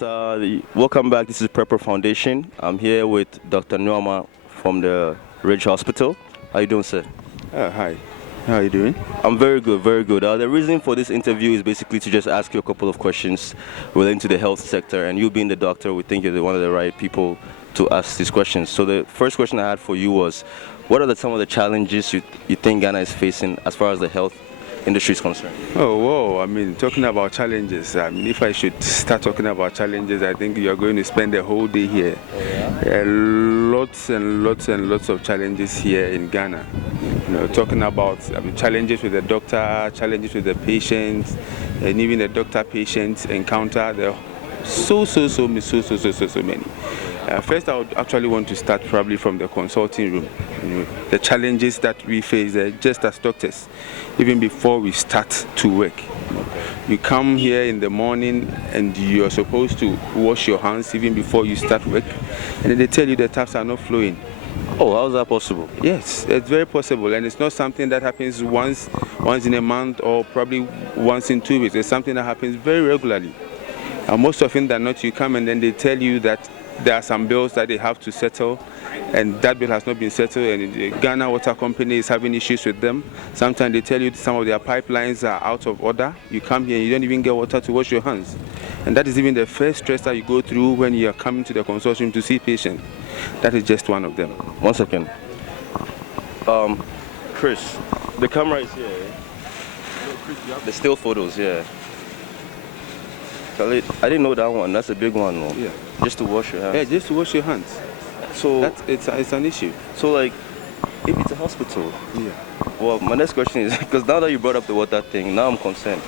Yes, welcome back. This is Prepper Foundation. I'm here with Dr. Nuama from the Ridge Hospital. How you doing, sir? Hi. How are you doing? I'm very good, very good. The reason for this interview is basically to just ask you a couple of questions relating to the health sector. And you being the doctor, we think you're one of the right people to ask these questions. So the first question I had for you was, what are some of the challenges you think Ghana is facing as far as the health industry is concerned? Oh, whoa. I mean, talking about challenges, if I should start talking about challenges, I think you're going to spend the whole day here. Oh, yeah? Lots and lots and lots of challenges here in Ghana. Talking about challenges with the doctor, challenges with the patients, and even the doctor-patient encounter. There are so many. First, I would actually want to start probably from the consulting room. The challenges that we face just as doctors, even before we start to work. You come here in the morning and you're supposed to wash your hands even before you start work, and then they tell you the taps are not flowing. Oh, how is that possible? Yes, it's very possible, and it's not something that happens once in a month or probably once in 2 weeks. It's something that happens very regularly. And most often than not, you come and then they tell you that there are some bills that they have to settle, and that bill has not been settled, and the Ghana Water Company is having issues with them. Sometimes they tell you some of their pipelines are out of order. You come here and you don't even get water to wash your hands. And that is even the first stress that you go through when you are coming to the consortium to see patients. That is just one of them. 1 second. Chris, the camera is here. The still photos, yeah. I didn't know that one. That's a big one, though. Yeah. Just to wash your hands. Yeah, just to wash your hands. So it's an issue. So, like, if it's a hospital. Yeah. Well, my next question is, because now that you brought up the water thing, now I'm concerned.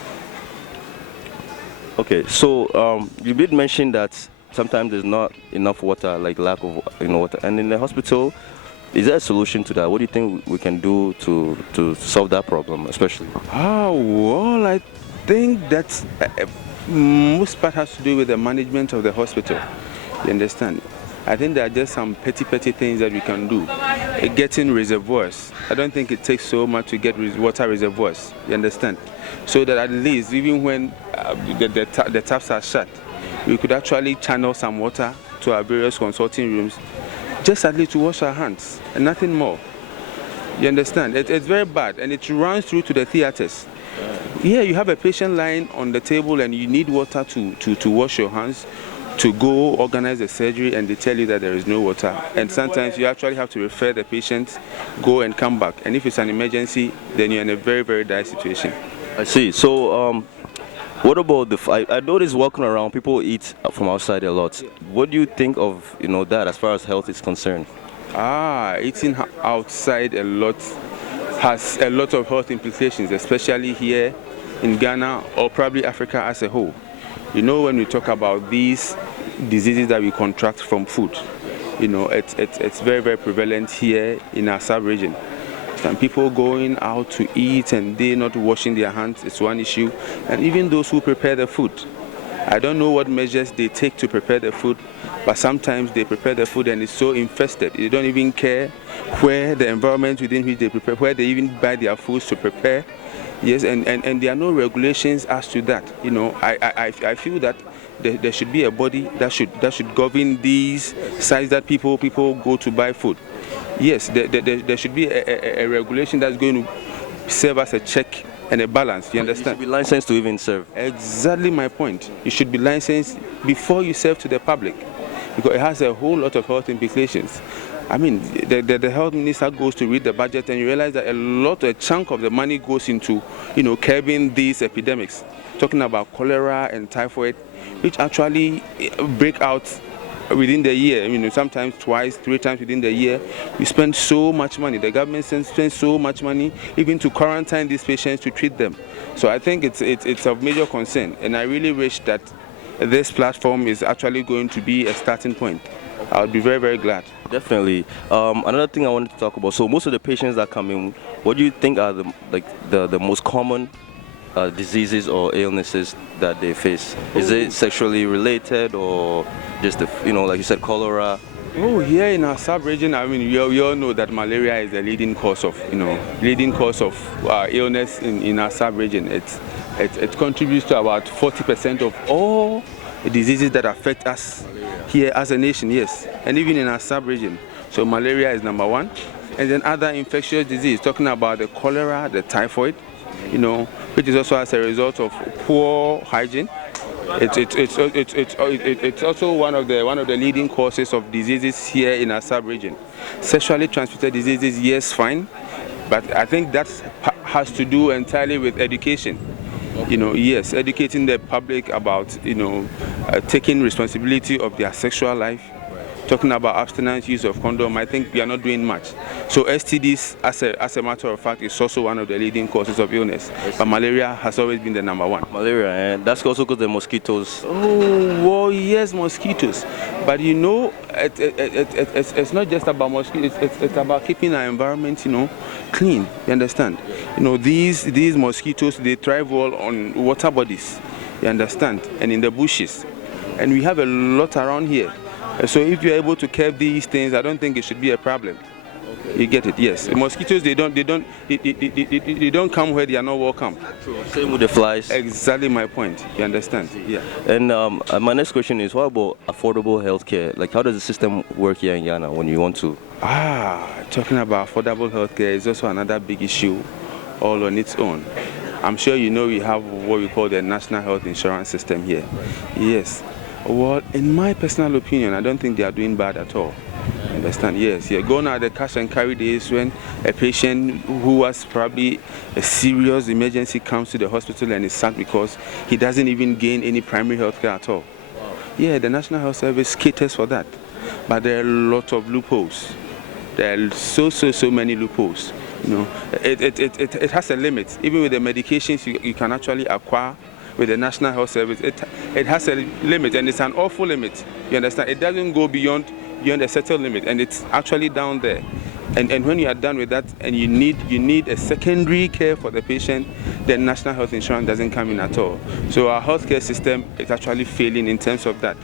Okay, so you did mention that sometimes there's not enough water, like lack of water, and in the hospital, is there a solution to that? What do you think we can do to solve that problem, especially? Well, I think that most part has to do with the management of the hospital. You understand? I think there are just some petty things that we can do. Getting reservoirs. I don't think it takes so much to get water reservoirs. You understand? So that at least, even when the taps are shut, we could actually channel some water to our various consulting rooms, just at least to wash our hands and nothing more. You understand? It's very bad, and it runs through to the theaters. Yeah, you have a patient lying on the table and you need water to wash your hands, to go organize the surgery, and they tell you that there is no water. And sometimes you actually have to refer the patient, go and come back. And if it's an emergency, then you're in a very, very dire situation. I see. So, what about I notice walking around, people eat from outside a lot. What do you think of, that as far as health is concerned? Eating outside a lot has a lot of health implications, especially here in Ghana or probably Africa as a whole. When we talk about these diseases that we contract from food, it's very, very prevalent here in our sub-region. Some people going out to eat and they not washing their hands, it's one issue. And even those who prepare the food. I don't know what measures they take to prepare the food, but sometimes they prepare the food and it's so infested. They don't even care where the environment within which they prepare, where they even buy their foods to prepare. Yes, and there are no regulations as to that. I feel that there should be a body that should govern these sites that people go to buy food. Yes, there should be a regulation that's going to serve as a check and a balance. You understand? You should be licensed to even serve. Exactly my point. You should be licensed before you serve to the public, because it has a whole lot of health implications. I mean, the health minister goes to read the budget and you realize that a chunk of the money goes into, curbing these epidemics. Talking about cholera and typhoid, which actually break out within the year. Sometimes twice, 3 times within the year. We spend so much money. The government spends so much money even to quarantine these patients to treat them. So I think it's of major concern, and I really wish that this platform is actually going to be a starting point. I would be very, very glad. Definitely. Another thing I wanted to talk about. So most of the patients that come in, what do you think are the most common diseases or illnesses that they face? Is it sexually related or just like you said, cholera? Here in our sub-region, we all know that malaria is the leading cause of illness in our sub-region. It contributes to about 40% of all diseases that affect us here as a nation, yes, and even in our sub-region. So malaria is number one, and then other infectious disease, talking about the cholera, the typhoid, which is also as a result of poor hygiene. It's also one of the leading causes of diseases here in our sub-region. Sexually transmitted diseases, yes, fine, but I think that has to do entirely with education. Yes, educating the public about taking responsibility of their sexual life. Talking about abstinence, use of condom, I think we are not doing much. So STDs, as a matter of fact, is also one of the leading causes of illness. But malaria has always been the number one. Malaria, and that's also because the mosquitoes. Oh, well, yes, mosquitoes. But it's not just about mosquitoes. It's about keeping our environment, clean. You understand? These mosquitoes, they thrive well on water bodies. You understand? And in the bushes. And we have a lot around here. So if you're able to curb these things, I don't think it should be a problem. Okay. You get it? Yes. The mosquitoes, they don't come where they are not welcome. True. Same with the flies. Exactly my point. You understand? Yeah. And my next question is, what about affordable healthcare? Like, how does the system work here in Ghana when you want to? Talking about affordable healthcare is also another big issue, all on its own. I'm sure we have what we call the National Health Insurance System here. Yes. Well, in my personal opinion, I don't think they are doing bad at all. Understand? Yes. Yeah. Gone are the cash and carry days when a patient who has probably a serious emergency comes to the hospital and is sacked because he doesn't even gain any primary health care at all. Yeah, the National Health Service caters for that. But there are a lot of loopholes. There are so many loopholes. It has a limit. Even with the medications you can actually acquire with the National Health Service, it has a limit, and it's an awful limit. You understand? It doesn't go beyond a certain limit, and it's actually down there. And when you are done with that, and you need a secondary care for the patient, then National Health Insurance doesn't come in at all. So our healthcare system is actually failing in terms of that.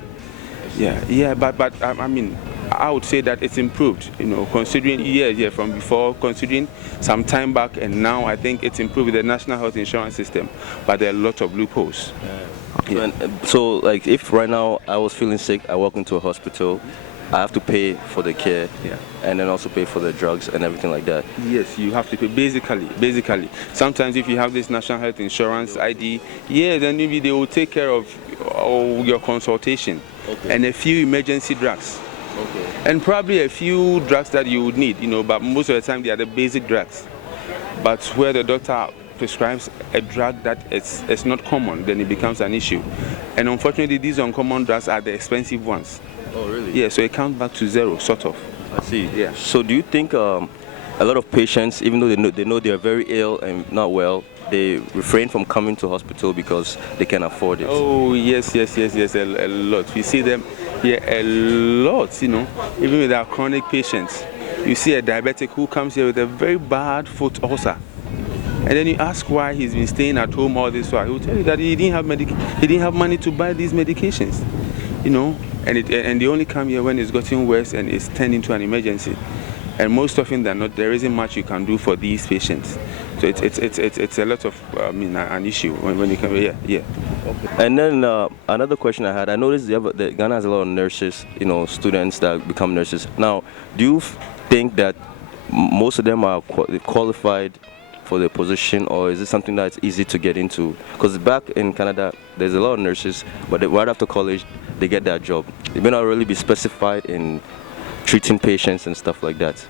Yeah. But I mean, I would say that it's improved, considering from before, considering some time back, and now I think it's improved with the National Health Insurance System, but there are a lot of loopholes. Yeah. So, like, if right now I was feeling sick, I walk into a hospital, I have to pay for the care, and then also pay for the drugs and everything like that. Yes, you have to pay, basically. Sometimes if you have this National Health Insurance ID, then maybe they will take care of your consultation, and a few emergency drugs. Okay. And probably a few drugs that you would need, but most of the time they are the basic drugs. But where the doctor prescribes a drug that it's not common, then it becomes an issue. And unfortunately, these uncommon drugs are the expensive ones. Oh, really? Yeah, so it comes back to zero, sort of. I see. Yeah. So do you think a lot of patients, even though they know they are very ill and not well, they refrain from coming to hospital because they can afford it? Oh, yes, a lot. We see them here a lot, even with our chronic patients. You see a diabetic who comes here with a very bad foot ulcer. And then you ask why he's been staying at home all this while. He will tell you that he didn't have money to buy these medications, and they only come here when it's getting worse and it's turned into an emergency. And most often than not, there isn't much you can do for these patients. So it's a lot of an issue when you come here. Yeah. Okay. And then another question I had, I noticed that Ghana has a lot of nurses, students that become nurses. Now, do you think that most of them are qualified for the position, or is it something that's easy to get into? Because back in Canada, there's a lot of nurses, but right after college, they get that job. They may not really be specified in treating patients and stuff like that.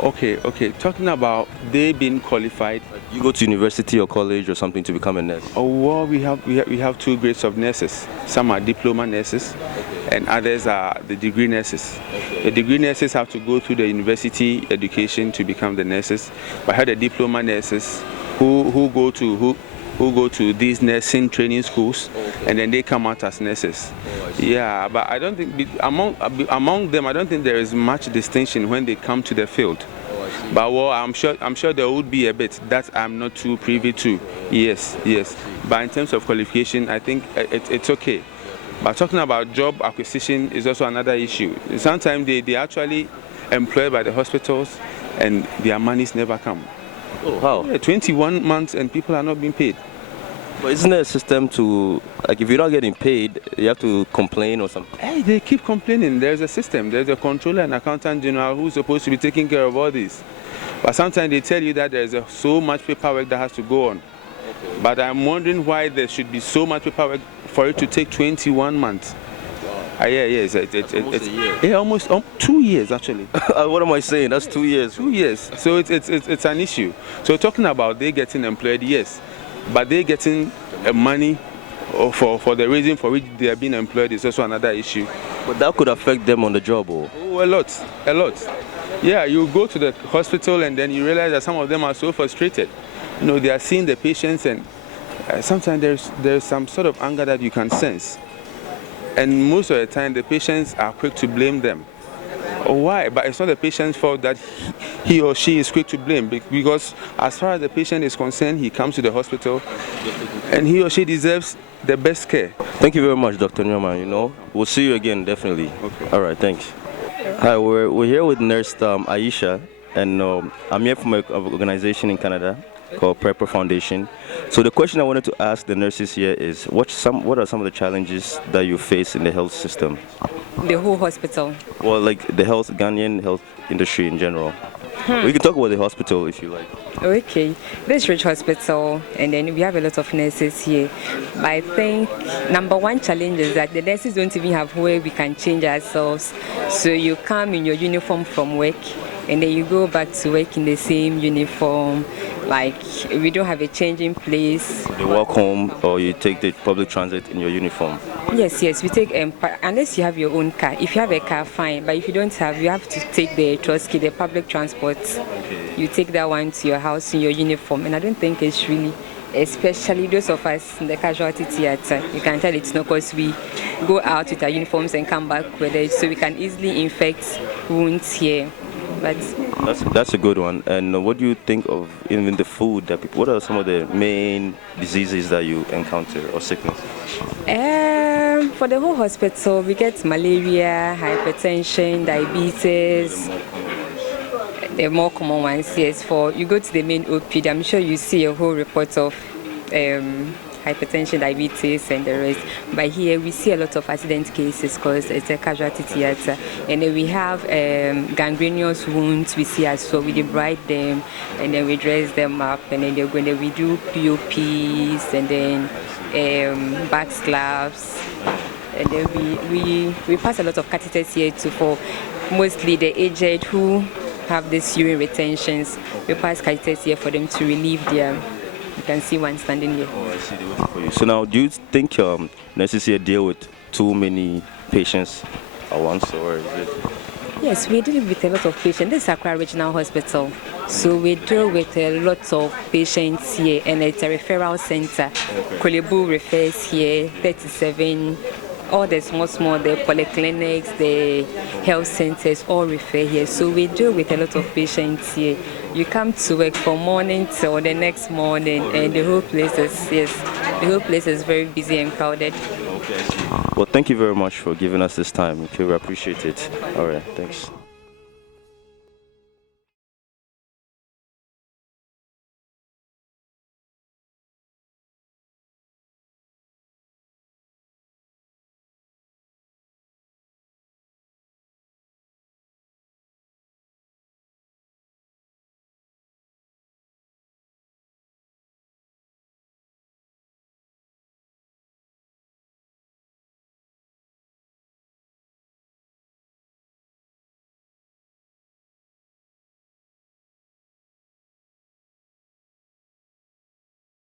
Okay. Talking about they being qualified. You go to university or college or something to become a nurse. Oh, well, we have two grades of nurses. Some are diploma nurses, and others are the degree nurses. The degree nurses have to go through the university education to become the nurses. But I had the diploma nurses who go to these nursing training schools, and then they come out as nurses. Yeah, but I don't think among them, I don't think there is much distinction when they come to the field. But well, I'm sure there would be a bit that I'm not too privy to. Yes. But in terms of qualification, I think it's okay. But talking about job acquisition is also another issue. Sometimes they actually employed by the hospitals, and their monies never come. Oh, how? Yeah, 21 months and people are not being paid. But isn't there a system to, like, if you're not getting paid, you have to complain or something? Hey, they keep complaining. There's a system. There's a controller and accountant general who's supposed to be taking care of all this. But sometimes they tell you that there's so much paperwork that has to go on. But I'm wondering why there should be so much paperwork for it to take 21 months. Yeah, it's almost a year. Yeah, almost 2 years actually. What am I saying? That's 2 years. 2 years. So it's an issue. So talking about they getting employed, yes, but they getting money for the reason for which they are being employed is also another issue. But that could affect them on the job, or? Oh, a lot. Yeah, you go to the hospital and then you realize that some of them are so frustrated. You know, they are seeing the patients and sometimes there's some sort of anger that you can sense. And most of the time, the patients are quick to blame them. Why? But it's not the patient's fault that he or she is quick to blame, because as far as the patient is concerned, he comes to the hospital and he or she deserves the best care. Thank you very much, Dr. Newman. You know, we'll see you again, definitely. Okay. All right, thanks. Hi, we're here with Nurse Aisha, and I'm here from an organization in Canada called Prepper Foundation. So the question I wanted to ask the nurses here is, what are some of the challenges that you face in the health system? The whole hospital. Well, like the Ghanaian health industry in general. We can talk about the hospital if you like. Okay, this rich hospital, and then we have a lot of nurses here. But I think number one challenge is that the nurses don't even have where we can change ourselves. So you come in your uniform from work, and then you go back to work in the same uniform. Like, we don't have a changing place. You walk home or you take the public transit in your uniform? Yes, we take, unless you have your own car. If you have a car, fine. But if you don't have, you have to take the Trotsky, the public transport. Okay. You take that one to your house in your uniform. And I don't think it's really, especially those of us in the casualty theater, you can tell it's not because we go out with our uniforms and come back with it, so we can easily infect wounds here. But that's a good one. And what do you think of even the food that people? What are some of the main diseases that you encounter or sickness? For the whole hospital, we get malaria, hypertension, diabetes. The more common ones, yes. For you go to the main OPD, I'm sure you see a whole report of hypertension, diabetes, and the rest. But here we see a lot of accident cases because it's a casualty theater. And then we have gangrenous wounds we see as well. We debride them and then we dress them up, and then we do POPs and then back slabs. And then we pass a lot of catheters here too for mostly the aged who have these urine retentions. We pass catheters here for them to relieve their. You can see one standing here. Oh, I see. They're waiting for you. So now, do you think nurses here deal with too many patients at once, or is it? Yes, we deal with a lot of patients. This is Accra Regional Hospital. So we deal with a lot of patients here, and it's a referral center. Kolebu refers here, 37. All the small, the polyclinics, the health centers all refer here. So we deal with a lot of patients here. You come to work from morning till the next morning, and the whole place is very busy and crowded. Okay, I see. Well, thank you very much for giving us this time. Okay, we appreciate it. All right, thanks.